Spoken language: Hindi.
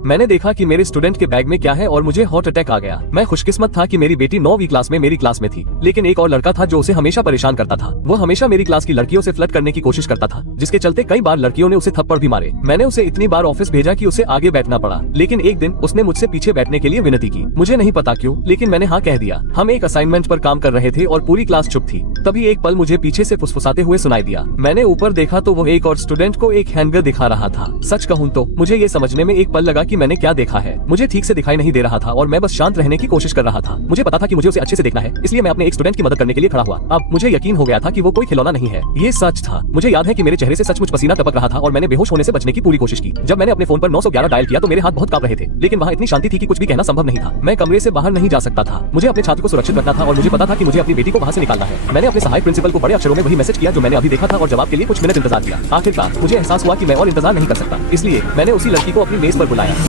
मैंने देखा कि मेरे स्टूडेंट के बैग में क्या है और मुझे हार्ट अटैक आ गया। मैं खुशकिस्मत था कि मेरी बेटी 9वीं क्लास में मेरी क्लास में थी, लेकिन एक और लड़का था जो उसे हमेशा परेशान करता था। वो हमेशा मेरी क्लास की लड़कियों से फ्लर्ट करने की कोशिश करता था, जिसके चलते कई बार लड़कियों ने उसे थप्पड़ भी मारे। मैंने उसे इतनी बार ऑफिस भेजा कि उसे आगे बैठना पड़ा, लेकिन एक दिन उसने मुझसे पीछे बैठने के लिए विनती की। मुझे नहीं पता क्यों, लेकिन मैंने हाँ कह दिया। हम एक असाइनमेंट पर काम कर रहे थे और पूरी क्लास चुप थी। तभी एक पल मुझे पीछे से फुसफुसाते हुए सुनाई दिया। मैंने ऊपर देखा तो वो एक और स्टूडेंट को एक हैंगर दिखा रहा था। सच कहूँ तो मुझे ये समझने में एक पल लगा कि मैंने क्या देखा है। मुझे ठीक से दिखाई नहीं दे रहा था और मैं बस शांत रहने की कोशिश कर रहा था। मुझे पता था कि मुझे उसे अच्छे से देखना है, इसलिए मैं अपने एक स्टूडेंट की मदद करने के लिए खड़ा हुआ। अब मुझे यकीन हो गया था कि वो कोई खिलौना नहीं है, ये सच था। मुझे याद है कि मेरे चेहरे से सचमुच पसीना टपक रहा था और मैंने बेहोश होने से बचने की पूरी कोशिश की। जब मैंने अपने फोन पर 911 डायल किया तो मेरे हाथ बहुत कांप रहे थे, लेकिन वहाँ इतनी शांति थी कि कुछ भी कहना संभव नहीं था। मैं कमरे से बाहर नहीं जा सकता था। मुझे अपने छात्र को सुरक्षित रखना था और मुझे पता था कि मुझे अपनी बेटी को वहाँ से निकालना है। मैंने अपने सहायक प्रिंसिपल को बड़े अक्षरों में वही मैसेज किया जो मैंने अभी देखा था और जवाब के लिए कुछ मिनट इंतजार किया। आखिरकार मुझे एहसास हुआ कि मैं और इंतजार नहीं कर सकता, इसलिए मैंने उसी लड़की को अपनी मेज पर बुलाया।